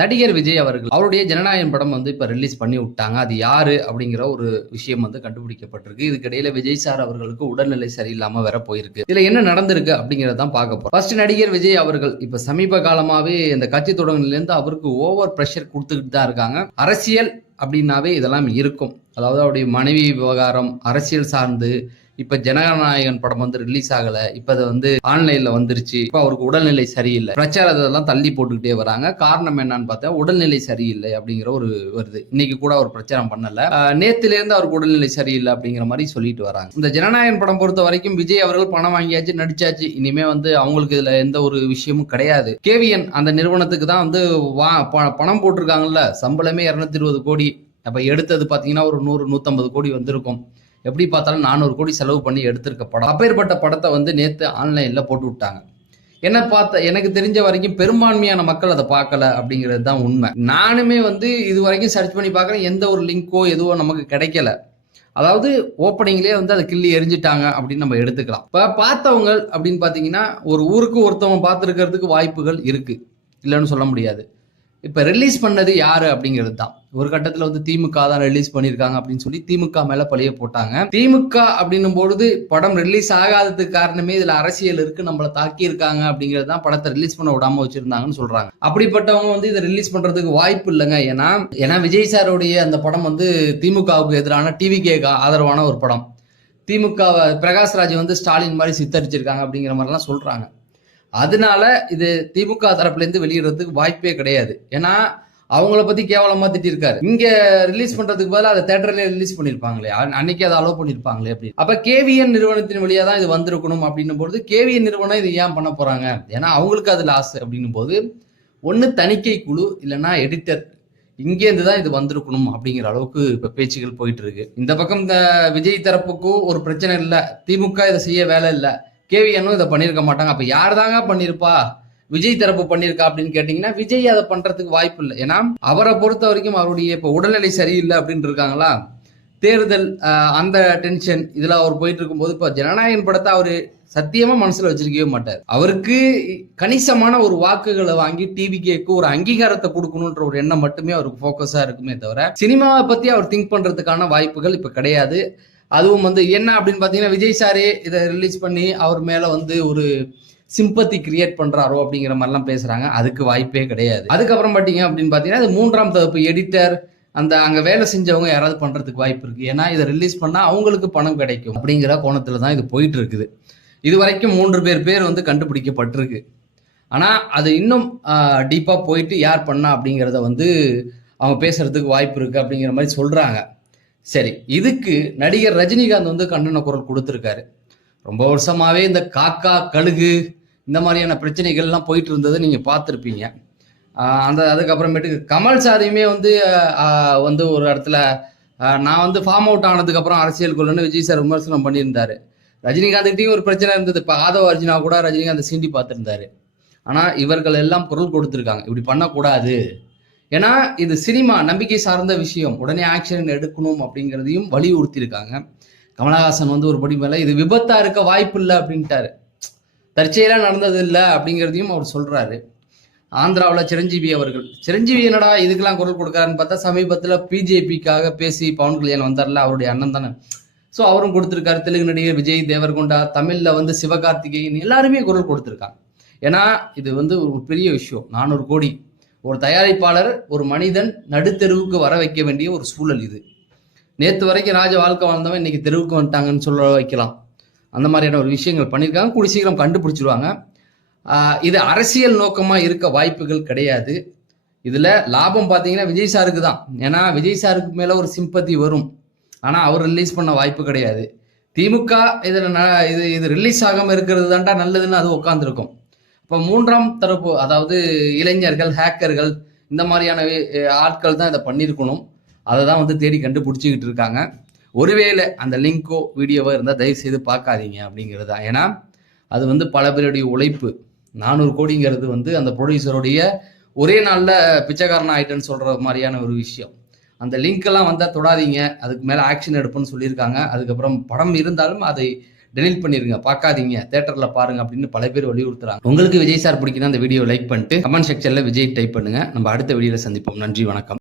நடிகர் விஜய் அவர்கள் அவருடைய ஜனநாயகன் படம் வந்து இப்ப ரிலீஸ் பண்ணி விட்டாங்க. அது யாரு அப்படிங்கிற ஒரு விஷயம் வந்து கண்டுபிடிக்கப்பட்டிருக்கு. இதுக்கிடையில விஜய் சார் அவர்களுக்கு உடல்நிலை சரியில்லாம வேற போயிருக்கு. இதுல என்ன நடந்திருக்கு அப்படிங்கறத தான் பார்க்க போறோம். ஃபர்ஸ்ட் நடிகர் விஜய் அவர்கள் இப்ப சமீப காலமாவே இந்த கட்சி தொடங்கில இருந்து அவருக்கு ஓவர் பிரஷர் கொடுத்துக்கிட்டு தான் இருக்காங்க. அரசியல் அப்படின்னாவே இதெல்லாம் இருக்கும். அதாவது அவருடைய மனைவி விவகாரம், அரசியல் சார்ந்து இப்ப ஜனநாயகன் படம் வந்து ரிலீஸ் ஆகல. இப்ப அது வந்து ஆன்லைன்ல வந்துருச்சு. இப்ப அவருக்கு உடல்நிலை சரியில்லை. பிரச்சாரத்தெல்லாம் தள்ளி போட்டுக்கிட்டே வராங்க. காரணம் என்னன்னு பார்த்தா உடல்நிலை சரியில்லை அப்படிங்கிற ஒரு வருது. இன்னைக்கு கூட அவர் பிரச்சாரம் பண்ணல. நேத்துல இருந்து அவருக்கு உடல்நிலை சரியில்லை அப்படிங்கிற மாதிரி சொல்லிட்டு வராங்க. இந்த ஜனநாயகன் படம் பொறுத்த வரைக்கும் விஜய் அவர்கள் பணம் வாங்கியாச்சு, நடிச்சாச்சு. இனிமே வந்து அவங்களுக்கு இதுல எந்த ஒரு விஷயமும் கிடையாது. கேவிஎன் அந்த நிறுவனத்துக்கு தான் வந்து பணம் போட்டிருக்காங்கல்ல. சம்பளமே 220 கோடி. அப்ப எடுத்தது பாத்தீங்கன்னா ஒரு 100-150 கோடி வந்திருக்கும். எப்படி பார்த்தாலும் 400 கோடி செலவு பண்ணி எடுத்திருக்க படம். அப்பேற்பட்ட படத்தை வந்து நேத்து ஆன்லைன்ல போட்டு விட்டாங்க. எனக்கு தெரிஞ்ச வரைக்கும் பெரும்பான்மையான மக்கள் அதை பார்க்கல அப்படிங்கிறது தான் உண்மை. நானுமே வந்து இது வரைக்கும் சர்ச் பண்ணி பார்க்குறேன். எந்த ஒரு லிங்கோ எதுவோ நமக்கு கிடைக்கல. அதாவது ஓப்பனிங்லேயே வந்து அதை கிள்ளி எரிஞ்சிட்டாங்க அப்படின்னு நம்ம எடுத்துக்கலாம். இப்போ பார்த்தவங்க அப்படின்னு பார்த்தீங்கன்னா ஒரு ஊருக்கு ஒருத்தவங்க பார்த்துருக்கிறதுக்கு வாய்ப்புகள் இருக்கு, இல்லைன்னு சொல்ல முடியாது. இப்ப ரிலீஸ் பண்ணது யாரு அப்படிங்கிறது தான். ஒரு கட்டத்துல வந்து திமுக தான் ரிலீஸ் பண்ணிருக்காங்க அப்படின்னு சொல்லி திமுக மேல பழிய போட்டாங்க. திமுக அப்படின்னும் பொழுது படம் ரிலீஸ் ஆகாததுக்கு காரணமே இதுல அரசியல் இருக்கு, நம்மள தாக்கி இருக்காங்க அப்படிங்கிறது தான் படத்தை ரிலீஸ் பண்ண விடாம வச்சிருந்தாங்கன்னு சொல்றாங்க. அப்படிப்பட்டவங்க வந்து இதை ரிலீஸ் பண்றதுக்கு வாய்ப்பு இல்லைங்க. ஏன்னா விஜய் சாருடைய அந்த படம் வந்து திமுகவுக்கு எதிரான டிவிகே ஆதரவான ஒரு படம். திமுக பிரகாஷ்ராஜ் வந்து ஸ்டாலின் மாதிரி சித்தரிச்சிருக்காங்க அப்படிங்கிற மாதிரிலாம் சொல்றாங்க. அதனால இது திமுக தரப்புல இருந்து வெளியிடறதுக்கு வாய்ப்பே கிடையாது. ஏன்னா அவங்கள பத்தி கேவலமா திட்டிருக்காரு. இங்க ரிலீஸ் பண்றதுக்கு பதிலாக அதை தேட்டர்ல ரிலீஸ் பண்ணிருப்பாங்களே, அன்னைக்கு அதை அலோவ் பண்ணிருப்பாங்களே அப்படி. அப்ப கேவிஎன் நிறுவனத்தின் வழியா தான் இது வந்திருக்கணும் அப்படின்னும் போது கேவிஎன் நிறுவனம் இது ஏன் பண்ண போறாங்க? ஏன்னா அவங்களுக்கு அது லாஸ் அப்படின்னும் போது ஒன்னு தணிக்கை குழு இல்லைன்னா எடிட்டர் இங்கேருந்து தான் இது வந்திருக்கணும் அப்படிங்கிற அளவுக்கு இப்ப பேச்சுகள் போயிட்டு இருக்கு. இந்த பக்கம் இந்த விஜய் தரப்புக்கும் ஒரு பிரச்சனை இல்லை, திமுக இதை செய்ய வேலை இல்லை, கேவிஎன்னும் இதை பண்ணியிருக்க மாட்டாங்க. அப்ப யார் தாங்க பண்ணிருப்பா? விஜய் தரப்பு பண்ணிருக்கா அப்படின்னு கேட்டீங்கன்னா விஜய் அதை பண்றதுக்கு வாய்ப்பு இல்லை. ஏன்னா அவரை பொறுத்த வரைக்கும் அவருடைய இப்ப உடல்நிலை சரியில்லை அப்படின்னு இருக்காங்களா, தேர்தல் அந்த டென்ஷன் இதுல அவர் போயிட்டு இருக்கும்போது இப்ப ஜனநாயகன் படத்தை அவரு சத்தியமா மனசுல வச்சிருக்கவே மாட்டார். அவருக்கு கணிசமான ஒரு வாக்குகளை வாங்கி டிவிகேக்கு ஒரு அங்கீகாரத்தை கொடுக்கணும்ன்ற ஒரு எண்ணம் மட்டுமே அவருக்கு போக்கஸா இருக்குமே தவிர சினிமாவை பத்தி அவர் திங்க் பண்றதுக்கான வாய்ப்புகள் இப்ப கிடையாது. அதுவும் வந்து என்ன அப்படின்னு பாத்தீங்கன்னா விஜய் சாரே இதை ரிலீஸ் பண்ணி அவர் மேல வந்து ஒரு சிம்பத்தி கிரியேட் பண்றாரோ அப்படிங்கிற மாதிரிலாம் பேசுறாங்க. அதுக்கு வாய்ப்பே கிடையாது. அதுக்கப்புறம் பாத்தீங்க அப்படின்னு பாத்தீங்கன்னா அது மூன்றாம் தரப்பு எடிட்டர் அங்க வேலை செஞ்சவங்க யாராவது பண்றதுக்கு வாய்ப்பு இருக்கு. ஏன்னா இதை ரிலீஸ் பண்ணா அவங்களுக்கு பணம் கிடைக்கும் அப்படிங்கிற கோணத்துல தான் இது போயிட்டு இருக்குது. இது வரைக்கும் 3 பேர் வந்து கண்டுபிடிக்கப்பட்டிருக்கு. ஆனா அது இன்னும் டீப்பா போயிட்டு யார் பண்ணா அப்படிங்கிறத வந்து அவங்க பேசுறதுக்கு வாய்ப்பு இருக்கு அப்படிங்கிற மாதிரி சொல்றாங்க. சரி, இதுக்கு நடிகர் ரஜினிகாந்த் வந்து கண்டன குரல் கொடுத்திருக்காரு. ரொம்ப வருஷமாவே இந்த காக்கா கழுகு இந்த மாதிரியான பிரச்சனைகள் எல்லாம் போயிட்டு இருந்ததை நீங்க பார்த்துருப்பீங்க. அதுக்கப்புறமேட்டுக்கு கமல் சாரையுமே வந்து ஒரு இடத்துல நான் வந்து ஃபார்ம் அவுட் ஆனதுக்கு அப்புறம் அரசியல் கொள்ளுன்னு விஜய் சார் விமர்சனம் பண்ணியிருந்தாரு. ரஜினிகாந்த்கிட்டையும் ஒரு பிரச்சனை இருந்தது. இப்போ ஆதவ அர்ஜுனா கூட ரஜினிகாந்த் சீண்டி பார்த்துருந்தாரு. ஆனா இவர்கள் எல்லாம் குரல் கொடுத்திருக்காங்க, இப்படி பண்ணக்கூடாது. ஏன்னா இது சினிமா நம்பிக்கை சார்ந்த விஷயம், உடனே ஆக்ஷன் எடுக்கணும் அப்படிங்கிறதையும் வலியுறுத்தி இருக்காங்க. கமலஹாசன் வந்து ஒரு படி மேல இது விபத்தா இருக்க வாய்ப்பு இல்லை அப்படின்ட்டாரு. தற்செயலா நடந்தது இல்லை அப்படிங்கிறதையும் அவர் சொல்றாரு. ஆந்திராவில் சிரஞ்சீவி என்னடா இதுக்கெல்லாம் குரல் கொடுக்காருன்னு பார்த்தா சமீபத்தில் பிஜேபிக்காக பேசி பவன் கல்யாண் வந்தார்ல, அவருடைய அண்ணன் தானே. ஸோ அவரும் கொடுத்திருக்காரு. தெலுங்கு நடிகர் விஜய் தேவர்கொண்டா, தமிழ்ல வந்து சிவகார்த்திகேயன் எல்லாருமே குரல் கொடுத்திருக்காங்க. ஏன்னா இது வந்து ஒரு பெரிய விஷயம். 400 கோடி ஒரு தயாரிப்பாளர் ஒரு மனிதன் நடுத்தெருவுக்கு வர வைக்க வேண்டிய ஒரு சூழல் இது. நேற்று வரைக்கும் ராஜ வாழ்க்கை வாழ்ந்தவன் இன்னைக்கு தெருவுக்கு வந்துட்டாங்கன்னு சொல்ல வைக்கலாம். அந்த மாதிரியான ஒரு விஷயங்கள் பண்ணியிருக்காங்க. கூடி சீக்கிரம் கண்டுபிடிச்சிருவாங்க. இது அரசியல் நோக்கமா இருக்க வாய்ப்புகள் கிடையாது. இதுல லாபம் பார்த்தீங்கன்னா விஜய் சாருக்கு தான். ஏன்னா விஜய் சாருக்கு மேல ஒரு சிம்பத்தி வரும். ஆனா அவர் ரிலீஸ் பண்ண வாய்ப்பு கிடையாது. திமுக இது ரிலீஸ் ஆகாம இருக்கிறது தான்டா நல்லதுன்னு அது உட்காந்துருக்கும். இப்போ மூன்றாம் தரப்பு அதாவது இளைஞர்கள், ஹேக்கர்கள் இந்த மாதிரியான ஆட்கள் தான் இதை பண்ணியிருக்கணும். அதை தான் வந்து தேடி கண்டுபிடிச்சிக்கிட்டு இருக்காங்க. ஒருவேளை அந்த லிங்கோ வீடியோவோ இருந்தால் தயவு செய்து பார்க்காதீங்க அப்படிங்கிறது தான். ஏன்னா அது வந்து பல பேருடைய உழைப்பு. 400 கோடிங்கிறது வந்து அந்த ப்ரொடியூசருடைய ஒரே நாளில் பிச்சைக்காரன் ஆயிட்டேன்னு சொல்கிற மாதிரியான ஒரு விஷயம். அந்த லிங்க் எல்லாம் வந்தால் தொடாதீங்க, அதுக்கு மேலே ஆக்ஷன் எடுப்புன்னு சொல்லியிருக்காங்க. அதுக்கப்புறம் படம் இருந்தாலும் அதை டெலீட் பண்ணிருங்க, பார்க்காதீங்க, தியேட்டர்ல பாருங்க அப்படின்னு பல பேர் வலியுறுத்துறாங்க. உங்களுக்கு விஜய் சார் பிடிக்குன்னா அந்த வீடியோ லைக் பண்ணிட்டு கமெண்ட் செக்ஷன்ல விஜய் டைப் பண்ணுங்க. நம்ம அடுத்த வீடியோல சந்திப்போம். நன்றி, வணக்கம்.